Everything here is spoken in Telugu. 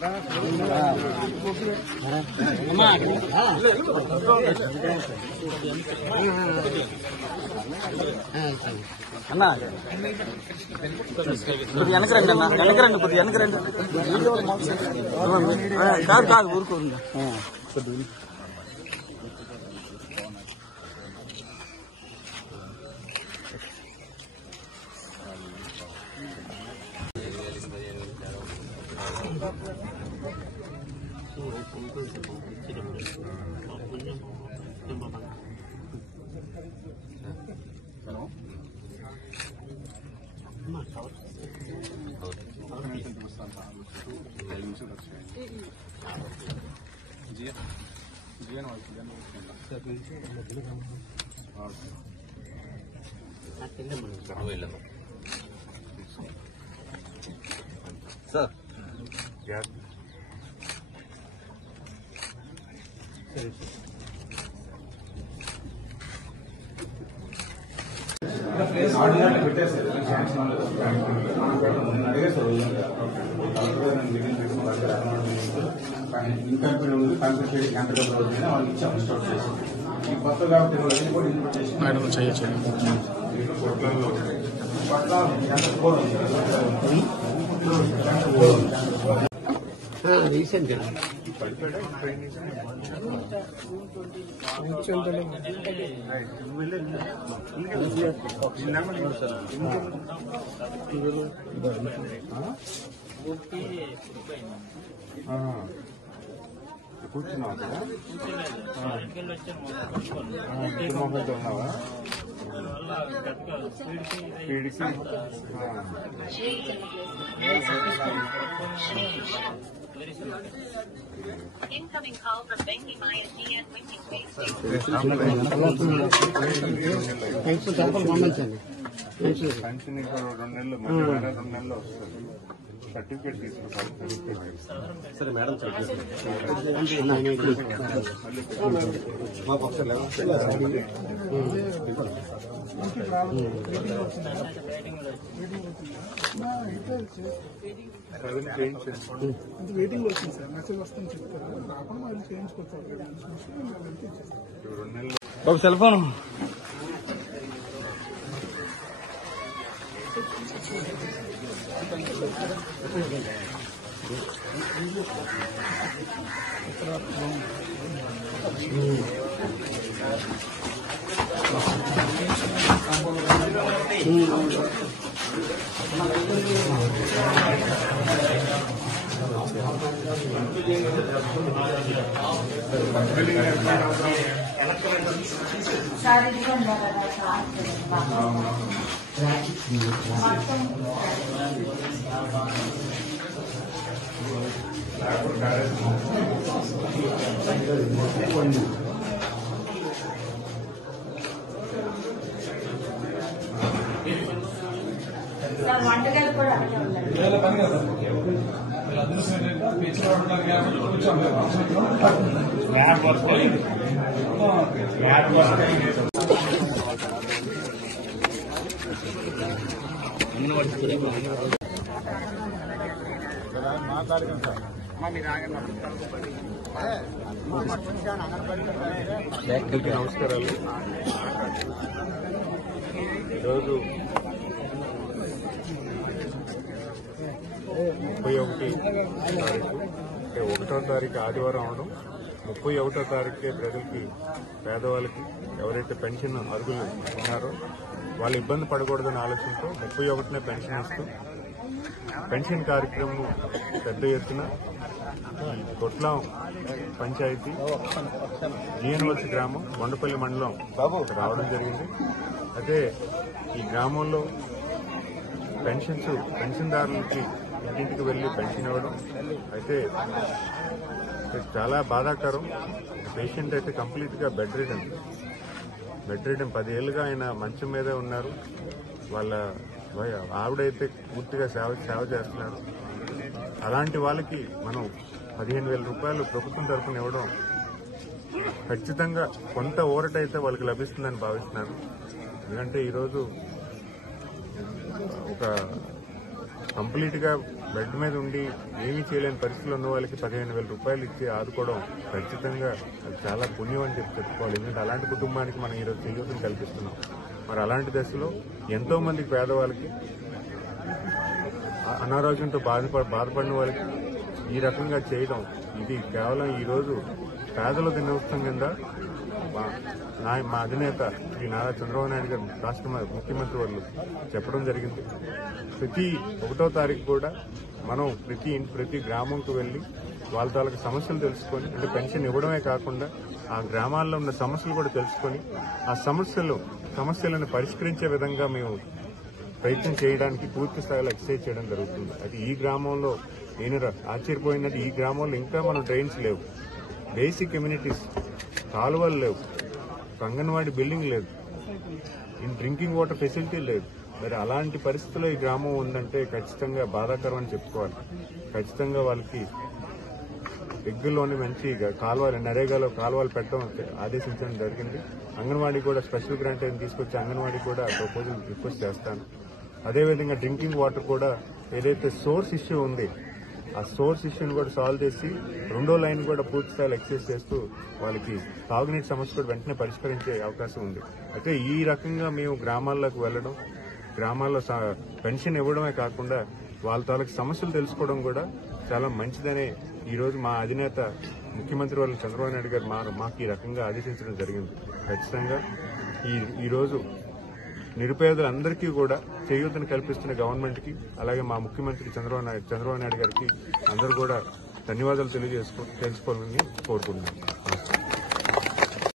అన్నా కొద్దిగా వెనకరండి అన్న, వెనకరండి, కొద్దిగా వెనకరండి. కాదు కాదు ఊరుకోండి. సార్ పెట్టేస్తారు అడిగేస్తారు ఇన్కంపెనీ ఉంది, కంపెనీ ఎంత డబ్బులు అవుతుంది వాళ్ళకి ఇచ్చి అన్స్టాక్ చేసి ఈ కొత్త కాబట్టి కూడా ఇంప్లిమెంట్ చేసి రీసెంట్ కూర్చున్నావా ఉన్నావా Incoming call from Bengi Maya DN Winking Base. Pension 2 నెలలు 2 నెలల్లో వస్తుంది. సర్టిఫికేట్ తీసుకోవాలి. సరే మేడం వెయిటింగ్ వచ్చింది సార్, మెసేజ్ వస్తుంది చెప్తారు, రాకుండా అది చేయించుకోవచ్చు. బాబు సెల్ ఫోన్ వంటకాలు కూడా నమస్కారాలు. ఈరోజు 31 తారీఖు, అంటే 1వ తారీఖు ఆదివారం అవడం, 31వ తారీఖుకే ప్రజలకి, పేదవాళ్ళకి ఎవరైతే పెన్షన్ అర్హులు ఉన్నారో వాళ్ళు ఇబ్బంది పడకూడదనే ఆలోచనతో 31నే పెన్షన్ ఇస్తూ పెన్షన్ కార్యక్రమం పెద్ద ఎత్తున కొట్లం పంచాయతీ జిఎన్వల్సి గ్రామం కొండపల్లి మండలం రావడం జరిగింది. అయితే ఈ గ్రామంలో పెన్షన్దారులకి ఇంటింటికి వెళ్లి పెన్షన్ ఇవ్వడం అయితే చాలా బాధాకరం. పేషెంట్ అయితే కంప్లీట్ గా బెడ్ రిడన్ 10 ఏళ్లుగా ఆయన మంచం మీదే ఉన్నారు. వాళ్ళ ఆవిడైతే పూర్తిగా సేవ చేస్తున్నారు. అలాంటి వాళ్ళకి మనం 15,000 రూపాయలు ప్రభుత్వం తరఫున ఇవ్వడం ఖచ్చితంగా కొంత ఊరటైతే వాళ్ళకి లభిస్తుందని భావిస్తున్నాను. ఎందుకంటే ఈరోజు ఒక కంప్లీట్ గా బెడ్ మీద ఉండి ఏమీ చేయలేని పరిస్థితుల్లో ఉన్న వాళ్ళకి 15,000 రూపాయలు ఇచ్చి ఆదుకోవడం ఖచ్చితంగా అది చాలా పుణ్యం అని చెప్పుకోవాలి. ఎందుకంటే అలాంటి కుటుంబానికి మనం ఈరోజు చేయూతను కల్పిస్తున్నాం. మరి అలాంటి దశలో ఎంతో మంది పేదవాళ్ళకి, అనారోగ్యంతో బాధపడిన వాళ్ళకి ఈ రకంగా చేయడం ఇది కేవలం ఈరోజు పేదల దినోత్సవం కింద మా అధినేత శ్రీ నారా చంద్రబాబు నాయుడు గారు రాష్ట్ర ముఖ్యమంత్రి వాళ్ళు చెప్పడం జరిగింది. ప్రతి 1వ తారీఖు కూడా మనం ప్రతి గ్రామంకు వెళ్లి వాళ్ళ తాలూకు సమస్యలు తెలుసుకొని, అంటే పెన్షన్ ఇవ్వడమే కాకుండా ఆ గ్రామాల్లో ఉన్న సమస్యలు కూడా తెలుసుకొని ఆ సమస్యలను పరిష్కరించే విధంగా మేము ప్రయత్నం చేయడానికి పూర్తి స్థాయిలో ఎక్సర్సైజ్ చేయడం జరుగుతుంది. అది ఈ గ్రామంలో నేను ఆశ్చర్యపోయినట్టు ఈ గ్రామంలో ఇంకా మనం డ్రైన్స్ లేవు, బేసిక్ కమ్యూనిటీస్ కాలువలు లేవు, అంగన్వాడీ బిల్డింగ్ లేదు, డ్రింకింగ్ వాటర్ ఫెసిలిటీ లేదు. మరి అలాంటి పరిస్థితుల్లో ఈ గ్రామం ఉందంటే ఖచ్చితంగా బాధాకరం అని చెప్పుకోవాలి. ఖచ్చితంగా వాళ్ళకి దగ్గరలోనే మంచి కాలువలు, నరేగాలో కాలువలు పెట్టడం ఆదేశించడం జరిగింది. అంగన్వాడీ కూడా స్పెషల్ గ్రాంట్ అని తీసుకొచ్చి అంగన్వాడీ కూడా ప్రపోజల్ రిక్వెస్ట్ చేస్తాను. అదేవిధంగా డ్రింకింగ్ వాటర్ కూడా ఏదైతే సోర్స్ ఇష్యూ ఉంది ఆ సోర్స్ ఇష్యూని కూడా సాల్వ్ చేసి 2వ లైన్ కూడా పూర్తి స్థాయిలో ఎక్సైజ్ చేస్తూ వాళ్ళకి తాగునీటి సమస్య కూడా వెంటనే పరిష్కరించే అవకాశం ఉంది. అయితే ఈ రకంగా మేము గ్రామాల్లోకి వెళ్లడం, గ్రామాల్లో పెన్షన్ ఇవ్వడమే కాకుండా వాళ్ళ తాలూకు సమస్యలు తెలుసుకోవడం కూడా చాలా మంచిదనే ఈరోజు మా అధినేత ముఖ్యమంత్రి వాళ్ళు చంద్రబాబు నాయుడు గారు మాకు ఈ రకంగా ఆదేశించడం జరిగింది. ఖచ్చితంగా ఈరోజు నిరుపేదలందరికీ కూడా చేయూతను కల్పిస్తున్న గవర్నమెంట్ కి, అలాగే మా ముఖ్యమంత్రి చంద్రబాబు నాయుడు గారికి అందరూ కూడా ధన్యవాదాలు తెలుసుకోవాలని కోరుకుంటున్నాను.